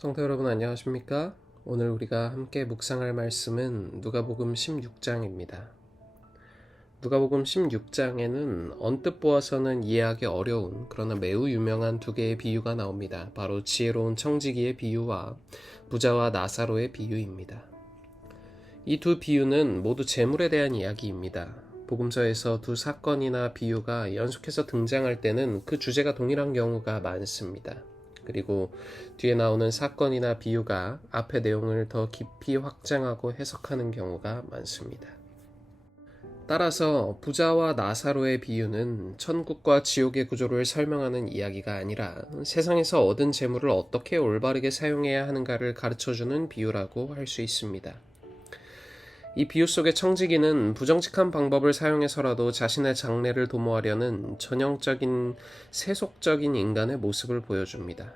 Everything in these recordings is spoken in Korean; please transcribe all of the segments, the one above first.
성도 여러분 안녕하십니까? 오늘 우리가 함께 묵상할 말씀은 누가복음 16장입니다. 누가복음 16장에는 언뜻 보아서는 이해하기 어려운 그러나 매우 유명한 두 개의 비유가 나옵니다. 바로 지혜로운 청지기의 비유와 부자와 나사로의 비유입니다. 이 두 비유는 모두 재물에 대한 이야기입니다. 복음서에서 두 사건이나 비유가 연속해서 등장할 때는 그 주제가 동일한 경우가 많습니다. 그리고 뒤에 나오는 사건이나 비유가 앞의 내용을 더 깊이 확장하고 해석하는 경우가 많습니다. 따라서 부자와 나사로의 비유는 천국과 지옥의 구조를 설명하는 이야기가 아니라 세상에서 얻은 재물을 어떻게 올바르게 사용해야 하는가를 가르쳐주는 비유라고 할 수 있습니다. 이 비유 속의 청지기는 부정직한 방법을 사용해서라도 자신의 장래를 도모하려는 전형적인 세속적인 인간의 모습을 보여줍니다.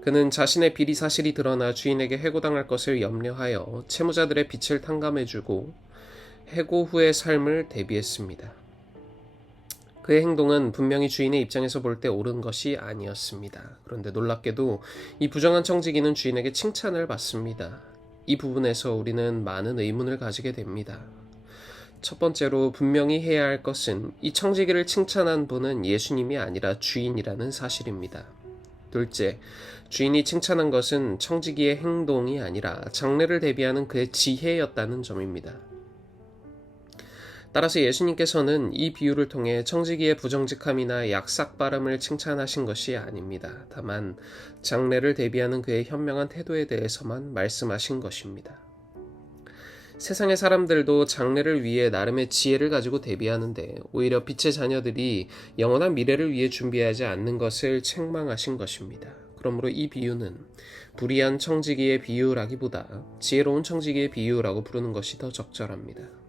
그는 자신의 비리 사실이 드러나 주인에게 해고당할 것을 염려하여 채무자들의 빚을 탕감해주고 해고 후의 삶을 대비했습니다. 그의 행동은 분명히 주인의 입장에서 볼 때 옳은 것이 아니었습니다. 그런데 놀랍게도 이 부정한 청지기는 주인에게 칭찬을 받습니다. 이 부분에서 우리는 많은 의문을 가지게 됩니다. 첫 번째로 분명히 해야 할 것은 이 청지기를 칭찬한 분은 예수님이 아니라 주인이라는 사실입니다. 둘째, 주인이 칭찬한 것은 청지기의 행동이 아니라 장래를 대비하는 그의 지혜였다는 점입니다. 따라서 예수님께서는 이 비유를 통해 청지기의 부정직함이나 약삭빠름을 칭찬하신 것이 아닙니다. 다만 장래를 대비하는 그의 현명한 태도에 대해서만 말씀하신 것입니다. 세상의 사람들도 장래를 위해 나름의 지혜를 가지고 대비하는데 오히려 빛의 자녀들이 영원한 미래를 위해 준비하지 않는 것을 책망하신 것입니다. 그러므로 이 비유는 불의한 청지기의 비유라기보다 지혜로운 청지기의 비유라고 부르는 것이 더 적절합니다.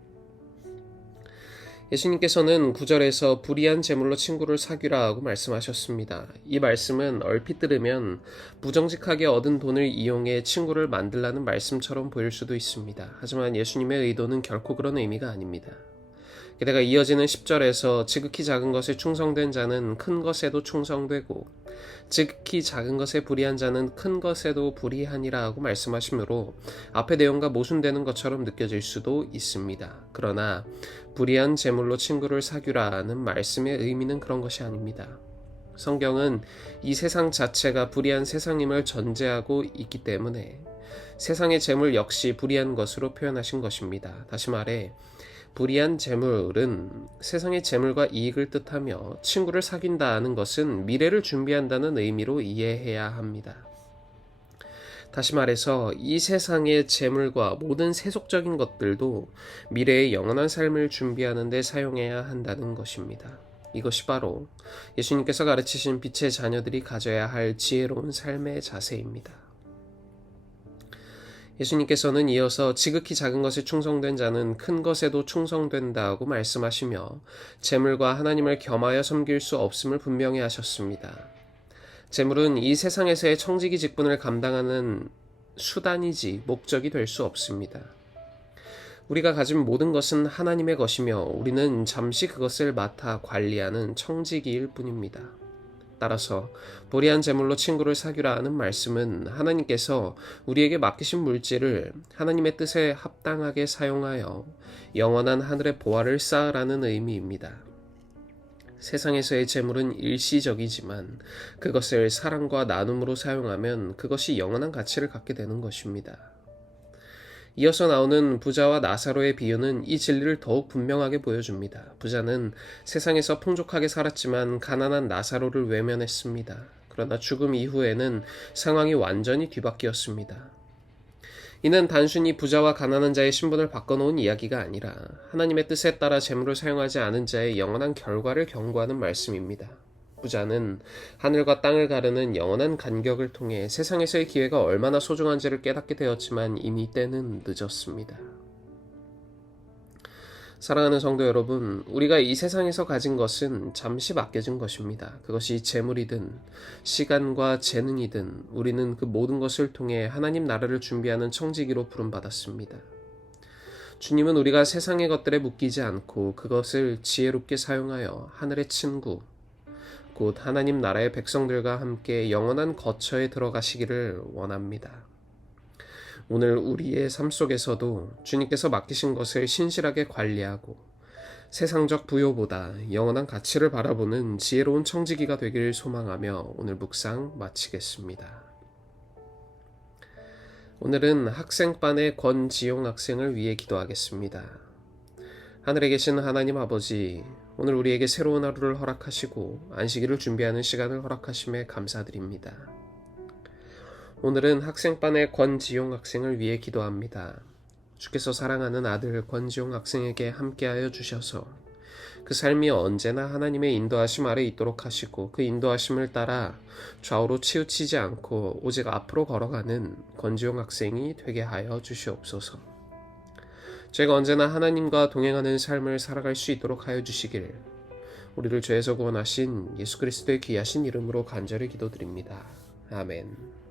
예수님께서는 9절에서 불의한 재물로 친구를 사귀라 하고 말씀하셨습니다. 이 말씀은 얼핏 들으면 부정직하게 얻은 돈을 이용해 친구를 만들라는 말씀처럼 보일 수도 있습니다. 하지만 예수님의 의도는 결코 그런 의미가 아닙니다. 게다가 이어지는 10절에서 지극히 작은 것에 충성된 자는 큰 것에도 충성되고 지극히 작은 것에 불의한 자는 큰 것에도 불의하니라 하고 말씀하시므로 앞의 내용과 모순되는 것처럼 느껴질 수도 있습니다. 그러나 불의한 재물로 친구를 사귀라는 말씀의 의미는 그런 것이 아닙니다. 성경은 이 세상 자체가 불의한 세상임을 전제하고 있기 때문에 세상의 재물 역시 불의한 것으로 표현하신 것입니다. 다시 말해 불의한 재물은 세상의 재물과 이익을 뜻하며 친구를 사귄다는 것은 미래를 준비한다는 의미로 이해해야 합니다. 다시 말해서 이 세상의 재물과 모든 세속적인 것들도 미래의 영원한 삶을 준비하는 데 사용해야 한다는 것입니다. 이것이 바로 예수님께서 가르치신 빛의 자녀들이 가져야 할 지혜로운 삶의 자세입니다. 예수님께서는 이어서 지극히 작은 것에 충성된 자는 큰 것에도 충성된다고 말씀하시며 재물과 하나님을 겸하여 섬길 수 없음을 분명히 하셨습니다. 재물은 이 세상에서의 청지기 직분을 감당하는 수단이지 목적이 될 수 없습니다. 우리가 가진 모든 것은 하나님의 것이며 우리는 잠시 그것을 맡아 관리하는 청지기일 뿐입니다. 따라서 불의한 재물로 친구를 사귀라 하는 말씀은 하나님께서 우리에게 맡기신 물질을 하나님의 뜻에 합당하게 사용하여 영원한 하늘의 보화를 쌓으라는 의미입니다. 세상에서의 재물은 일시적이지만 그것을 사랑과 나눔으로 사용하면 그것이 영원한 가치를 갖게 되는 것입니다. 이어서 나오는 부자와 나사로의 비유는 이 진리를 더욱 분명하게 보여줍니다. 부자는 세상에서 풍족하게 살았지만 가난한 나사로를 외면했습니다. 그러나 죽음 이후에는 상황이 완전히 뒤바뀌었습니다. 이는 단순히 부자와 가난한 자의 신분을 바꿔놓은 이야기가 아니라 하나님의 뜻에 따라 재물을 사용하지 않은 자의 영원한 결과를 경고하는 말씀입니다. 부자는 하늘과 땅을 가르는 영원한 간격을 통해 세상에서의 기회가 얼마나 소중한지를 깨닫게 되었지만 이미 때는 늦었습니다. 사랑하는 성도 여러분, 우리가 이 세상에서 가진 것은 잠시 맡겨진 것입니다. 그것이 재물이든 시간과 재능이든 우리는 그 모든 것을 통해 하나님 나라를 준비하는 청지기로 부름받았습니다. 주님은 우리가 세상의 것들에 묶이지 않고 그것을 지혜롭게 사용하여 하늘의 친구, 곧 하나님 나라의 백성들과 함께 영원한 거처에 들어가시기를 원합니다. 오늘 우리의 삶 속에서도 주님께서 맡기신 것을 신실하게 관리하고 세상적 부요보다 영원한 가치를 바라보는 지혜로운 청지기가 되기를 소망하며 오늘 묵상 마치겠습니다. 오늘은 학생반의 권지용 학생을 위해 기도하겠습니다. 하늘에 계신 하나님 아버지, 오늘 우리에게 새로운 하루를 허락하시고 안식일을 준비하는 시간을 허락하심에 감사드립니다. 오늘은 학생반의 권지용 학생을 위해 기도합니다. 주께서 사랑하는 아들 권지용 학생에게 함께하여 주셔서 그 삶이 언제나 하나님의 인도하심 아래 있도록 하시고 그 인도하심을 따라 좌우로 치우치지 않고 오직 앞으로 걸어가는 권지용 학생이 되게 하여 주시옵소서. 제가 언제나 하나님과 동행하는 삶을 살아갈 수 있도록 하여 주시길 우리를 죄에서 구원하신 예수 그리스도의 귀하신 이름으로 간절히 기도드립니다. 아멘.